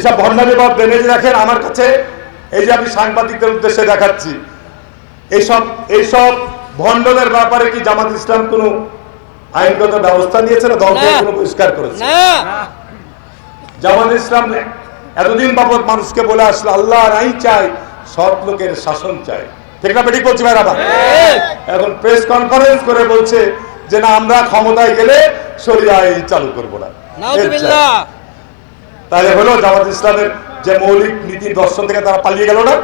এসব ভণ্ডামি বা বেনেজ রাখেন আমার কাছে এই যে আমি সাংবাদিকদের উদ্দেশ্যে দেখাচ্ছি এইসব এইসব ভণ্ডনের ব্যাপারে কি জামাত ইসলাম কোনো আইনগত ব্যবস্থা নিয়েছে না দল কোনো পরিষ্কার করেছে? জামাত ইসলাম এতদিন বাবদ মানুষকে বলে আসলে আল্লাহর আইন চাই সৎ লোকের শাসন চাই। ঠিক না বেটি বলছি ভাইরা এখন প্রেস কনফারেন্স করে বলছে যে না আমরা ক্ষমতায় গেলে সরিয়া আইন চালু করব না। তাহলে হলো জামাত ইসলামের যে মৌলিক নীতি দর্শন থেকে তারা পালিয়ে গেল না?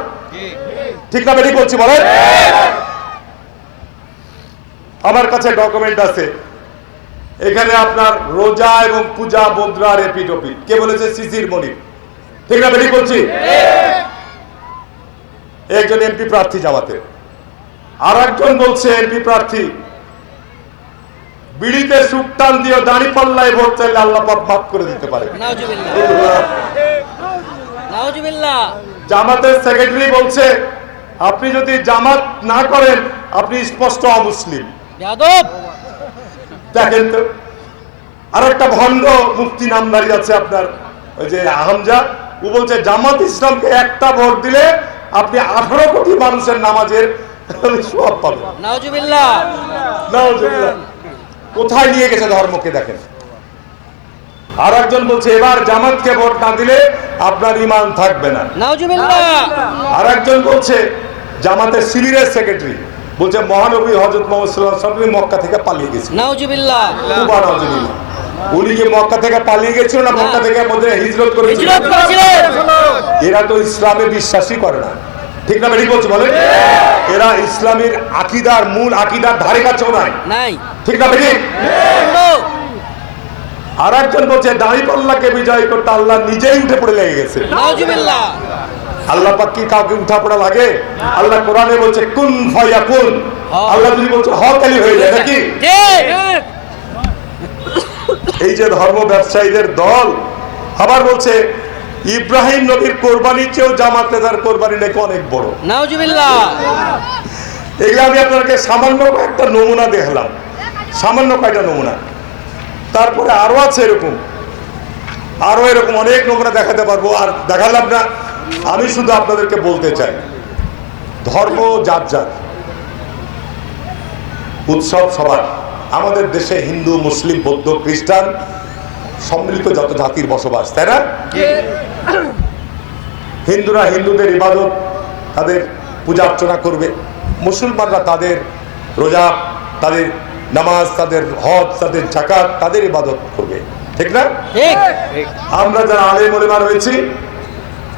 ঠিক না বেটি বলছি বলেন? আমার কাছে ডকুমেন্ট আছে। এখানে আপনার রোজা এবং পূজা মুদ্রার এপিটপি কে বলেছে? শিশির মনির ঠিক না বেটি বলছি? একজন এমপি প্রার্থী জামাতে আর একজন বলছে এমপি প্রার্থী বিড়িতে সুকটান দিয়ে দাঁড়ি পাল্লায় ভোট চাইলে আল্লাহ পাক মাফ করে দিতে পারে। জামাতের সেক্রেটারি বলছে আপনি যদি জামাত না করেন আপনি স্পষ্ট অমুসলিম। দেখেন তো আর একটা ভণ্ড মুক্তি নামদারি আছে আপনার ওই যে আহমজা ও বলছে জামাত ইসলামকে একটা ভোট দিলে আপনি আঠারো কোটি মানুষের নামাজের সব পাবেন। নাউজুবিল্লাহ নাউজুবিল্লাহ। কোথায় নিয়ে গেছে ধর্মকে দেখেন? আর একজন বলছে এবার জামাতকে ভোট না দিলে আপনার ইমান থাকবে না। আর একজন বলছে জামাতের শিবিরের সেক্রেটারি। বলছে মহানবী হজরত মোহাম্মদ মক্কা থেকে পালিয়ে গেছে। উনি কি মক্কা থেকে পালিয়ে গেছিল না মক্কা থেকে মধ্যে হিজরত করেছিল। এরা তো ইসলামে বিশ্বাসই করে না। ঠিক না ঠিক বলছে বলেন। এরা ইসলামের আকিদার মূল আকিদার ধারে কাছেও নাই নাই। ঠিক না ঠিক আর একজন বলছে দাঁড়িপাল্লাকে বিজয় করতে আল্লাহ নিজেই উঠে পড়ে লেগে গেছে। আল্লাহ পাক কি কাউকে উঠা পড়া লাগে? আল্লাহ কোরআনে বলছে কুন ফয়া কুন আল্লাহ যদি বলছে হকালি হয়ে যায় নাকি? এই যে ধর্ম ব্যবসায়ীদের দল আবার বলছে ইব্রাহিম নবীর কোরবানির চেয়েও জামাত নেতার কোরবানি নাকি অনেক বড়। নাউজুবিল্লাহ। এগুলো আমি আপনাকে সামান্য একটা নমুনা দেখলাম। সামান্য কয়টা নমুনা। তারপরে আরও আছে এরকম। আরও এরকম অনেক নমুনা দেখাতে পারব। আর দেখালাম না আমি শুধু আপনাদেরকে বলতে চাই। ধর্ম যার যার উৎসব সবার। আমাদের দেশে হিন্দু মুসলিম বৌদ্ধ খ্রিস্টান সম্মিলিত যত জাতির বসবাস তাই না? হিন্দুরা হিন্দুদের ইবাদত তাদের পূজা অর্চনা করবে। মুসলমানরা তাদের রোজা তাদের নামাজ তাদের হজ তাদের জাকাত তাদের ইবাদত করবে। ঠিক না? আমরা যারা আলিম ওলেমা রয়েছি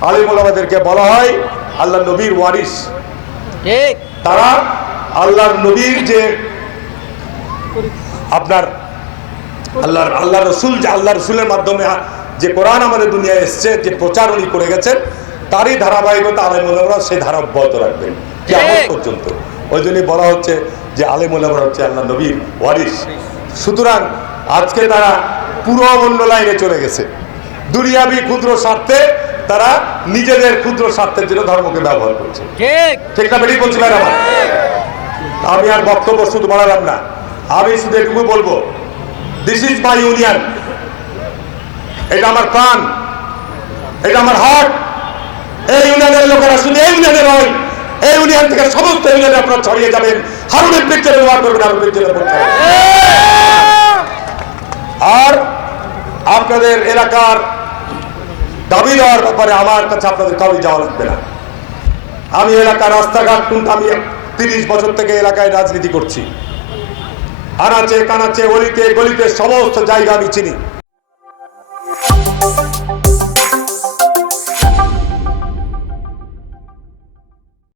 আলিম ওলামাদেরকে বলা হয় আল্লাহ নবীর ওয়ারিস। তারা আল্লাহর নবীর যে আপনার আল্লাহর আল্লাহ রসুল যে আল্লাহ রসুলের মাধ্যমে যে কোরআন আমাদের দুনিয়ায় এসছে যে প্রচার উনি করে গেছেন তারই ধারাবাহিকতা আলেমুলামরা সেই ধারা অব্যাহত রাখবেন। কেমন পর্যন্ত। ওই জন্যই বলা হচ্ছে যে আলেমুলামরা হচ্ছে আল্লাহ নবীর ওয়ারিস সুতরাং আজকে তারা পুরো অন্য লাইনে চলে গেছে। দুনিয়াবি ক্ষুদ্র স্বার্থে তারা নিজেদের ক্ষুদ্র স্বার্থের জন্য ধর্মকে ব্যবহার করছে। ঠিক। না বেরিয়ে বলছি আমার? আমি আর বক্তব্য শুধু বাড়ালাম না। আমি শুধু এটুকু বলব দিস ইজ মাই ইউনিয়ন এটা আমার প্রাণ। এটা আমার হার্ট এই ইউনিয়নের লোকেরা শুধু এই ইউনিয়নে নয়, এই ইউনিয়ন থেকে সমস্ত ইউনিয়নে আপনারা ছড়িয়ে যাবেন। হারুনের পিকচার ব্যবহার করবেন হারুন পিকচারে পড়তে হবে। আর আপনাদের এলাকার দাবি দেওয়ার ব্যাপারে আমার কাছে আপনাদের কাউকে যাওয়া লাগবে না। আমি এলাকার রাস্তাঘাট কোনটা আমি তিরিশ বছর থেকে এলাকায় রাজনীতি করছি। আনাচে কানাচে অলিতে গলিতে সমস্ত জায়গা আমি চিনি।